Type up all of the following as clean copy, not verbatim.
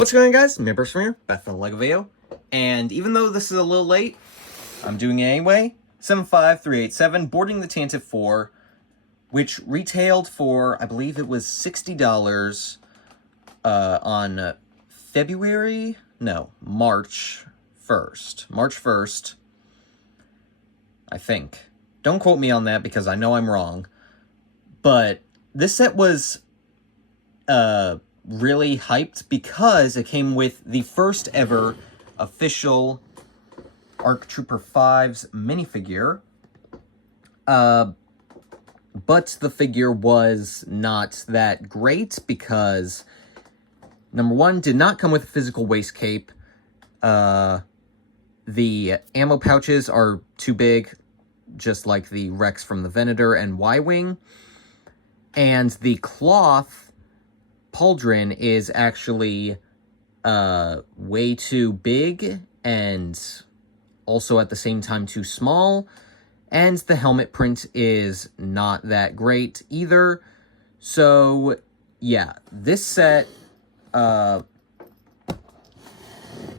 What's going on, guys? Members from here, back from the LEGO video. And even though this is a little late, I'm doing it anyway. 75387, Boarding the Tantive IV, which retailed for, I believe it was $60 on March 1st. March 1st, I think. Don't quote me on that because I know I'm wrong. But this set was really hyped because it came with the first ever official ARC Trooper 5's minifigure. But the figure was not that great because, number one, did not come with a physical waist cape. The ammo pouches are too big, just like the Rex from the Venator and Y-Wing. And the cloth pauldron is actually way too big and also at the same time too small. And the helmet print is not that great either. So, yeah, this set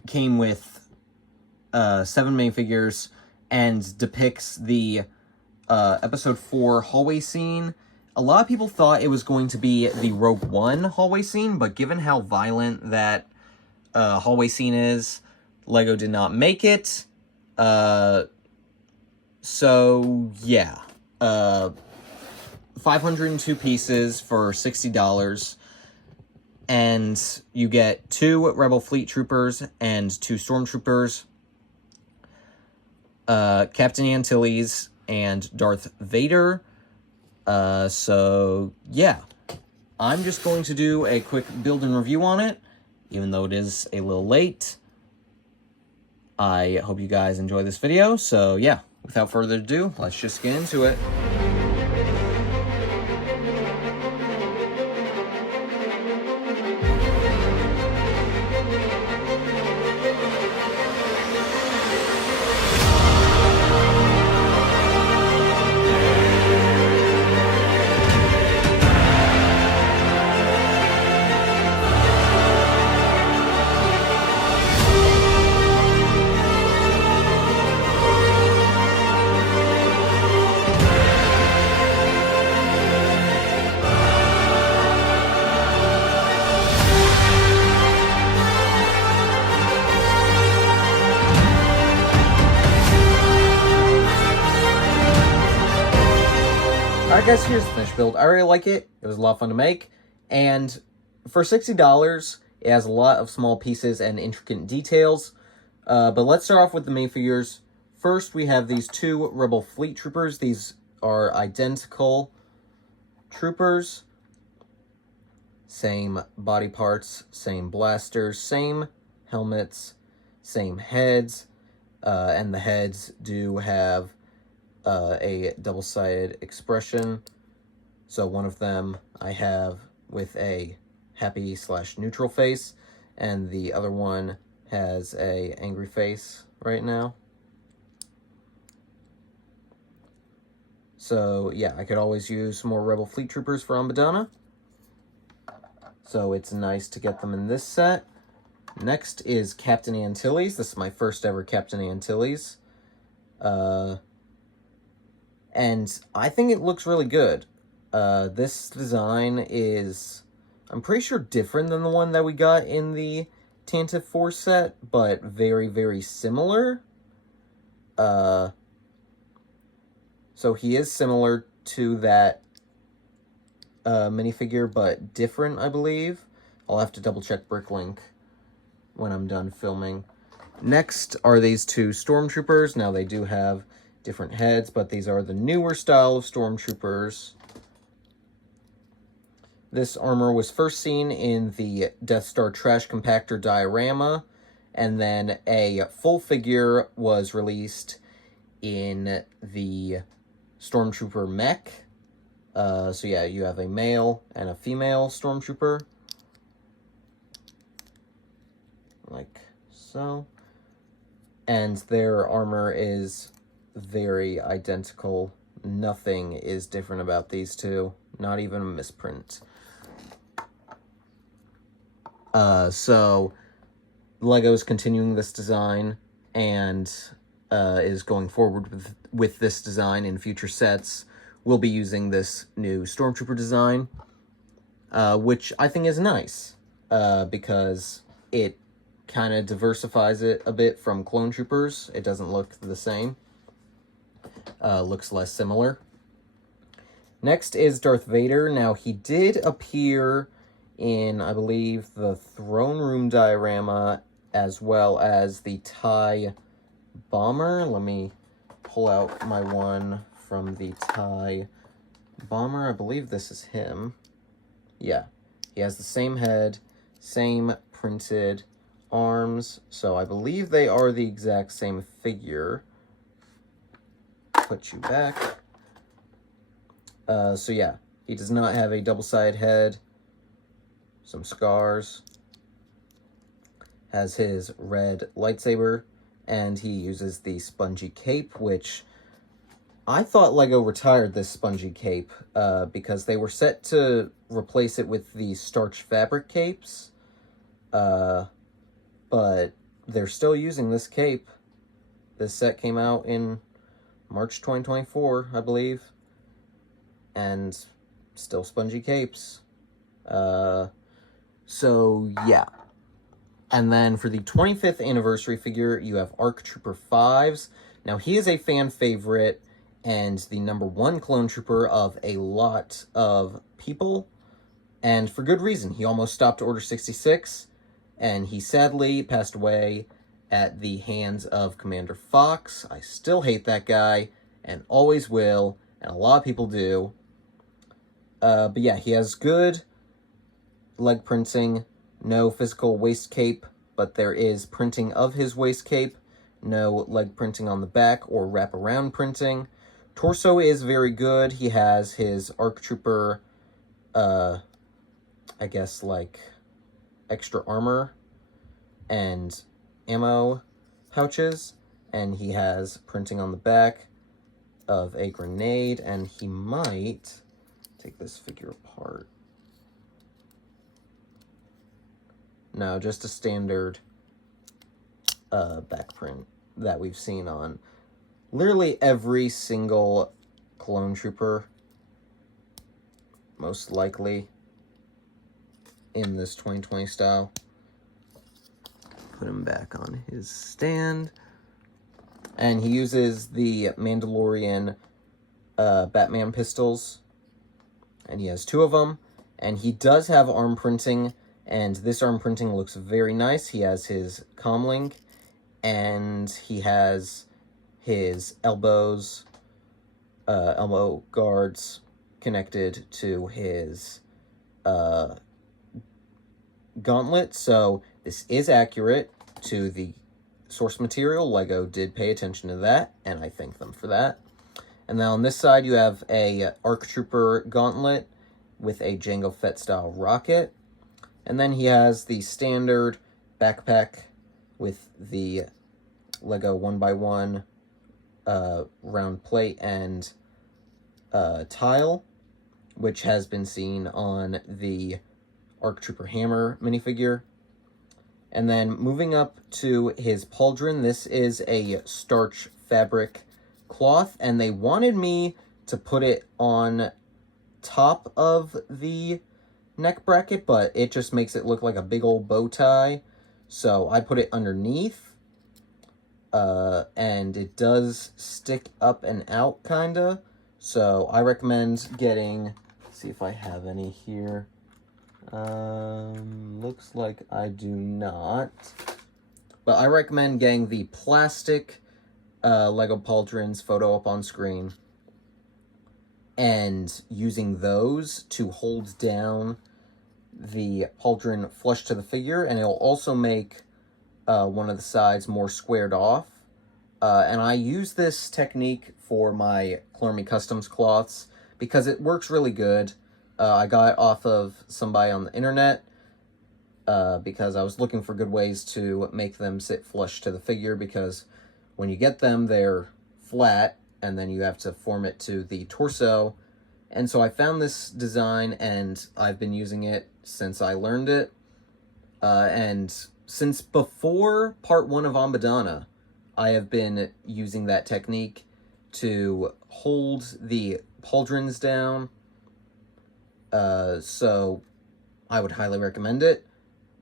came with 7 minifigures and depicts the Episode 4 hallway scene. A lot of people thought it was going to be the Rogue One hallway scene, but given how violent that hallway scene is, LEGO did not make it. So, yeah. 502 pieces for $60. And you get 2 Rebel Fleet Troopers and 2 Stormtroopers. Captain Antilles and Darth Vader. So, yeah. I'm just going to do a quick build and review on it, even though it is a little late. I hope you guys enjoy this video, so yeah. Without further ado, let's just get into it. Alright guys, here's the finished build. I really like it. It was a lot of fun to make. And for $60, it has a lot of small pieces and intricate details. But let's start off with the minifigures. First, we have these 2 Rebel Fleet Troopers. These are identical troopers. Same body parts, same blasters, same helmets, same heads. And the heads do have a double-sided expression. So one of them I have with a happy/neutral face, and the other one has a angry face right now. So yeah, I could always use some more Rebel Fleet Troopers for Amidala. So it's nice to get them in this set. Next is Captain Antilles. This is my first ever Captain Antilles. And I think it looks really good. This design is, I'm pretty sure, different than the one that we got in the Tantive IV set, but very, very similar. So he is similar to that minifigure, but different, I believe. I'll have to double check bricklink when I'm done filming. Next are these 2 Stormtroopers. Now they do have different heads, but these are the newer style of Stormtroopers. This armor was first seen in the Death Star Trash Compactor diorama, and then a full figure was released in the Stormtrooper mech. So yeah, you have a male and a female Stormtrooper. Like so. And their armor is very identical. Nothing is different about these 2. Not even a misprint. So LEGO's continuing this design and is going forward with this design in future sets. We'll be using this new Stormtrooper design, which I think is nice, because it kind of diversifies it a bit from Clone Troopers. It doesn't look the same. Looks less similar. Next is Darth Vader. Now, he did appear in, I believe, the Throne Room diorama, as well as the TIE Bomber. Let me pull out my one from the TIE Bomber. I believe this is him. Yeah, he has the same head, same printed arms, so I believe they are the exact same figure. Put you back. So yeah, he does not have a double-sided head, some scars, has his red lightsaber, and he uses the spongy cape, which I thought LEGO retired this spongy cape, because they were set to replace it with the starch fabric capes, but they're still using this cape. This set came out in March 2024, I believe, and still spongy capes. So yeah. And then for the 25th anniversary figure, you have ARC Trooper 5s. Now, he is a fan favorite and the #1 clone trooper of a lot of people, and for good reason. He almost stopped Order 66, and he sadly passed away at the hands of Commander Fox. I still hate that guy, and always will, and a lot of people do. But yeah, he has good leg printing, no physical waist cape, but there is printing of his waist cape, no leg printing on the back or wraparound printing. Torso is very good. He has his ARC Trooper, I guess, like, extra armor and ammo pouches, and he has printing on the back of a grenade, and he might take this figure apart. No, just a standard back print that we've seen on literally every single clone trooper, most likely in this 2020 style. Put him back on his stand. And he uses the Mandalorian Batman pistols, and he has 2 of them, and he does have arm printing, and this arm printing looks very nice. He has his comlink, and he has his elbow guards connected to his gauntlet, so this is accurate to the source material. LEGO did pay attention to that, and I thank them for that. And then on this side, you have a ARC Trooper gauntlet with a Jango Fett style rocket. And then he has the standard backpack with the LEGO 1x1 round plate and tile, which has been seen on the ARC Trooper Hammer minifigure. And then moving up to his pauldron, this is a starch fabric cloth, and they wanted me to put it on top of the neck bracket, but it just makes it look like a big old bow tie, so I put it underneath, and it does stick up and out, kinda, so I recommend getting, let's see if I have any here. Looks like I do not. But I recommend getting the plastic LEGO pauldrons photo up on screen and using those to hold down the pauldron flush to the figure, and it'll also make one of the sides more squared off. And I use this technique for my Clone Me Customs cloths because it works really good. I got it off of somebody on the internet because I was looking for good ways to make them sit flush to the figure, because when you get them, they're flat, and then you have to form it to the torso. And so I found this design, and I've been using it since I learned it. And since before part 1 of Ambadana, I have been using that technique to hold the pauldrons down. So I would highly recommend it.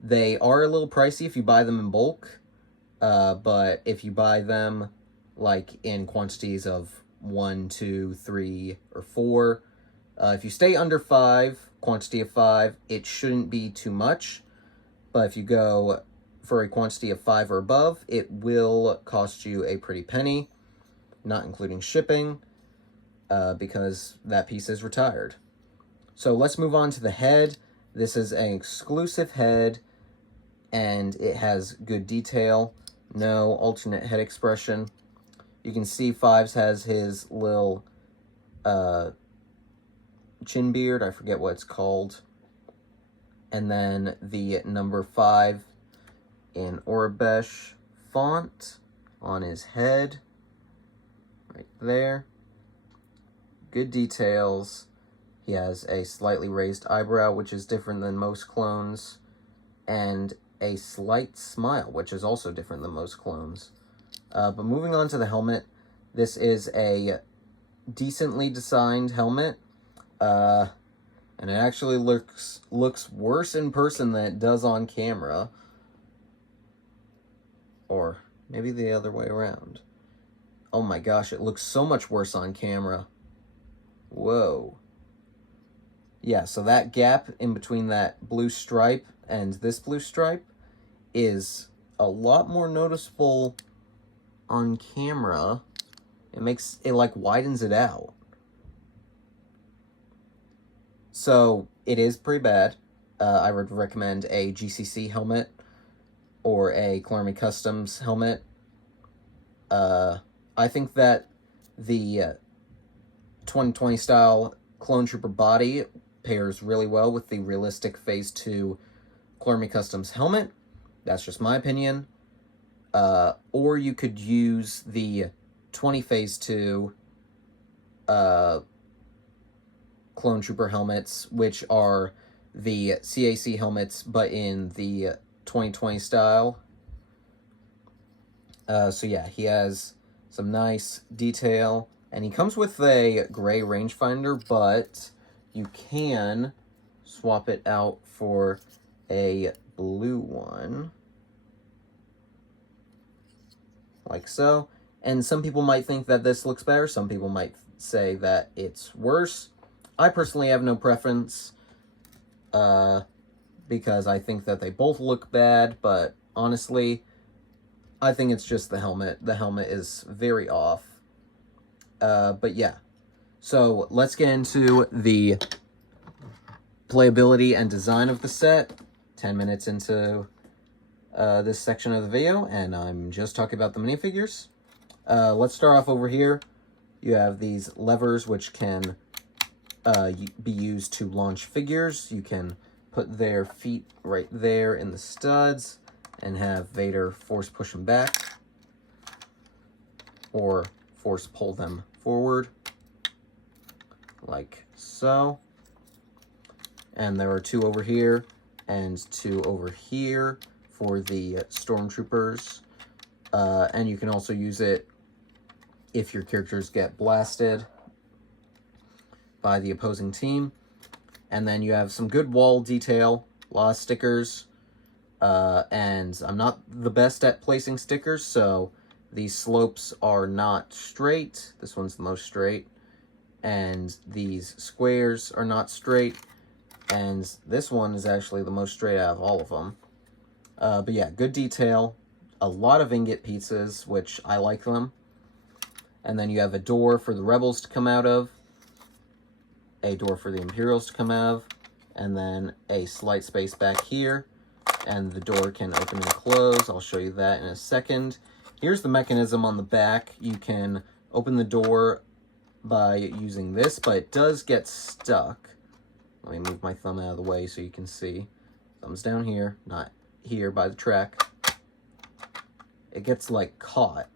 They are a little pricey if you buy them in bulk, but if you buy them like in quantities of 1, 2, 3, or 4, if you stay under 5, quantity of 5, it shouldn't be too much. But if you go for a quantity of 5 or above, it will cost you a pretty penny, not including shipping, because that piece is retired. So let's move on to the head. This is an exclusive head, and it has good detail, no alternate head expression. You can see Fives has his little chin beard, I forget what it's called. And then the number 5 in Orabesh font on his head, right there. Good details. He has a slightly raised eyebrow, which is different than most clones, and a slight smile, which is also different than most clones. But moving on to the helmet, this is a decently designed helmet, and it actually looks worse in person than it does on camera. Or maybe the other way around. Oh my gosh, it looks so much worse on camera. Whoa. Yeah, so that gap in between that blue stripe and this blue stripe is a lot more noticeable on camera. It like widens it out. So it is pretty bad. I would recommend a GCC helmet or a Clarmy Customs helmet. I think that the 2020 style Clone Trooper body pairs really well with the realistic Phase 2 Clarmy Customs helmet. That's just my opinion. Or you could use the 20 Phase 2 Clone Trooper helmets, which are the CAC helmets, but in the 2020 style. So yeah, he has some nice detail, and he comes with a gray rangefinder, but you can swap it out for a blue one, like so. And some people might think that this looks better, some people might say that it's worse. I personally have no preference, because I think that they both look bad, but honestly, I think it's just the helmet. The helmet is very off. But yeah, so let's get into the playability and design of the set. 10 minutes into this section of the video, and I'm just talking about the minifigures. Let's start off over here. You have these levers which can be used to launch figures. You can put their feet right there in the studs and have Vader force push them back, or force pull them forward, like so. And there are 2 over here and 2 over here for the stormtroopers. And you can also use it if your characters get blasted by the opposing team. And then you have some good wall detail, a lot of stickers. And I'm not the best at placing stickers, so these slopes are not straight. This one's the most straight. And these squares are not straight. And this one is actually the most straight out of all of them. But yeah, good detail. A lot of ingot pieces, which I like them. And then you have a door for the Rebels to come out of, a door for the Imperials to come out of, and then a slight space back here. And the door can open and close. I'll show you that in a second. Here's the mechanism on the back. You can open the door by using this, but it does get stuck. Let me move my thumb out of the way so you can see. Thumb's down here, not here by the track. It gets like caught.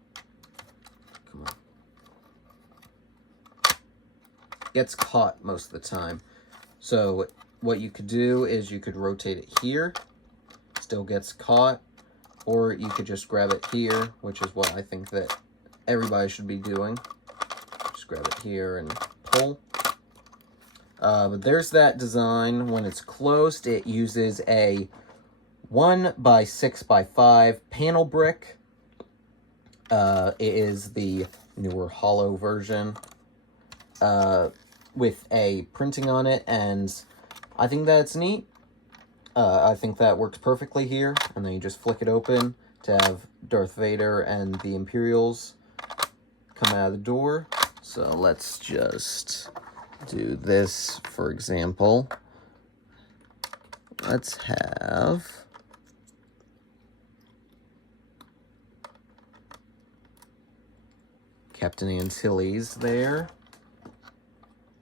Come on. It gets caught most of the time. So what you could do is you could rotate it here. It's still gets caught, or you could just grab it here, which is what I think that everybody should be doing. Just grab it here and pull. But there's that design. When it's closed, it uses a 1x6x5 panel brick. It is the newer hollow version with a printing on it, and I think that's neat. I think that works perfectly here, and then you just flick it open to have Darth Vader and the Imperials come out of the door. So let's just do this, for example. Let's have Captain Antilles there.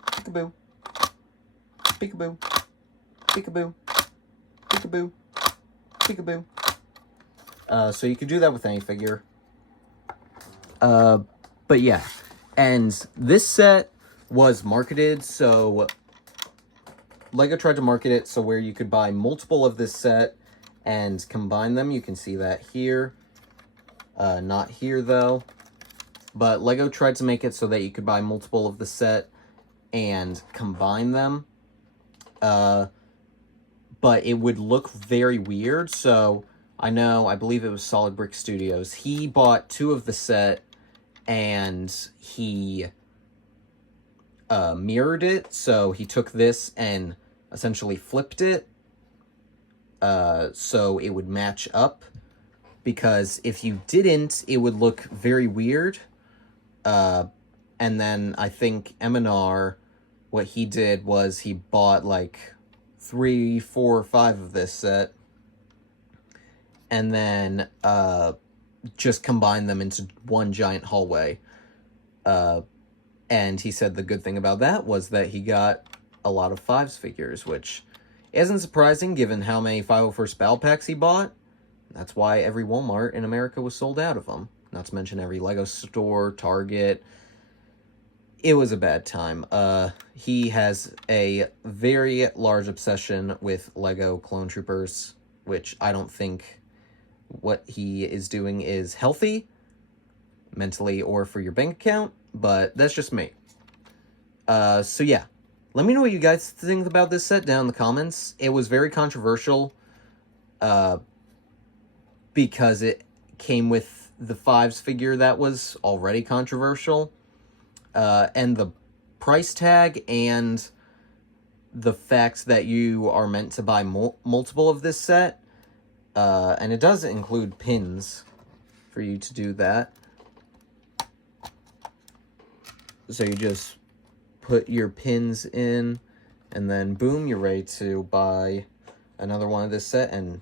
Peekaboo. Peekaboo. Peekaboo. Peekaboo. Peekaboo. So you could do that with any figure. But yeah. And this set was marketed, so LEGO tried to market it so where you could buy multiple of this set and combine them. You can see that here. Not here, though. But LEGO tried to make it so that you could buy multiple of the set and combine them. But it would look very weird, so I believe it was Solid Brick Studios. He bought 2 of the set, and he mirrored it, so he took this and essentially flipped it so it would match up, because if you didn't, it would look very weird. And then I think M&R, what he did was he bought like 3, 4, 5 of this set, and then just combined them into one giant hallway. And he said the good thing about that was that he got a lot of 5s figures, which isn't surprising given how many 501st Battle Packs he bought. That's why every Walmart in America was sold out of them. Not to mention every LEGO store, Target. It was a bad time. He has a very large obsession with LEGO Clone Troopers, which I don't think what he is doing is healthy, mentally or for your bank account, but that's just me. So yeah, let me know what you guys think about this set down in the comments. It was very controversial, because it came with the 5s figure that was already controversial, and the price tag and the fact that you are meant to buy multiple of this set, and it does include pins for you to do that. So you just put your pins in, and then boom, you're ready to buy another one of this set and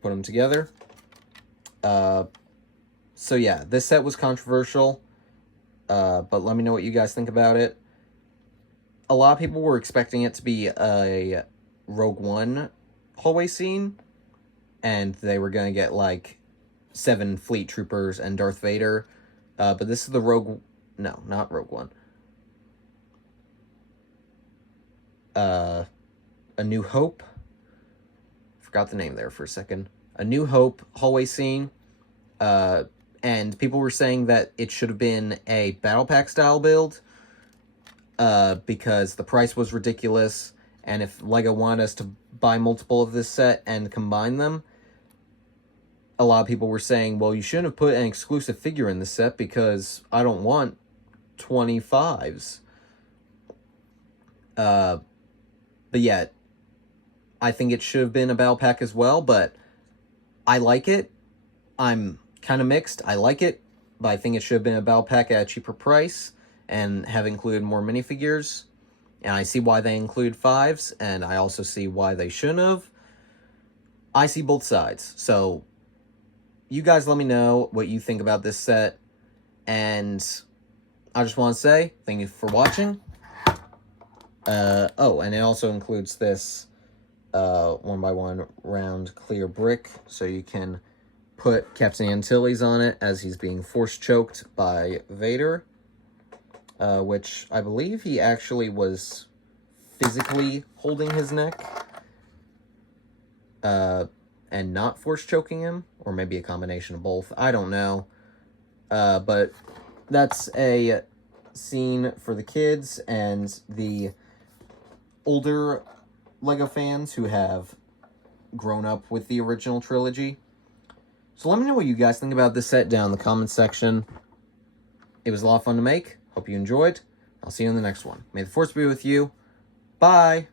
put them together. So yeah, this set was controversial, but let me know what you guys think about it. A lot of people were expecting it to be a Rogue One hallway scene, and they were going to get like 7 fleet troopers and Darth Vader, but this is the no, not Rogue One. A New Hope. Forgot the name there for a second. A New Hope hallway scene. And people were saying that it should have been a Battle Pack style build, because the price was ridiculous, and if LEGO wanted us to buy multiple of this set and combine them, a lot of people were saying, well, you shouldn't have put an exclusive figure in the set because I don't want 25s. But yeah, I think it should have been a Battle Pack as well, but I like it. I'm kind of mixed. I like it, but I think it should have been a Battle Pack at a cheaper price and have included more minifigures. And I see why they include 5s, and I also see why they shouldn't have. I see both sides. So you guys let me know what you think about this set. And I just want to say thank you for watching. Oh, and it also includes this 1x1 round clear brick, so you can put Captain Antilles on it as he's being force choked by Vader, which I believe he actually was physically holding his neck. And and not force choking him, or maybe a combination of both. I don't know. But that's a scene for the kids and the older LEGO fans who have grown up with the original trilogy. So let me know what you guys think about this set down in the comments section. It was a lot of fun to make. Hope you enjoyed. I'll see you in the next one. May the Force be with you. Bye!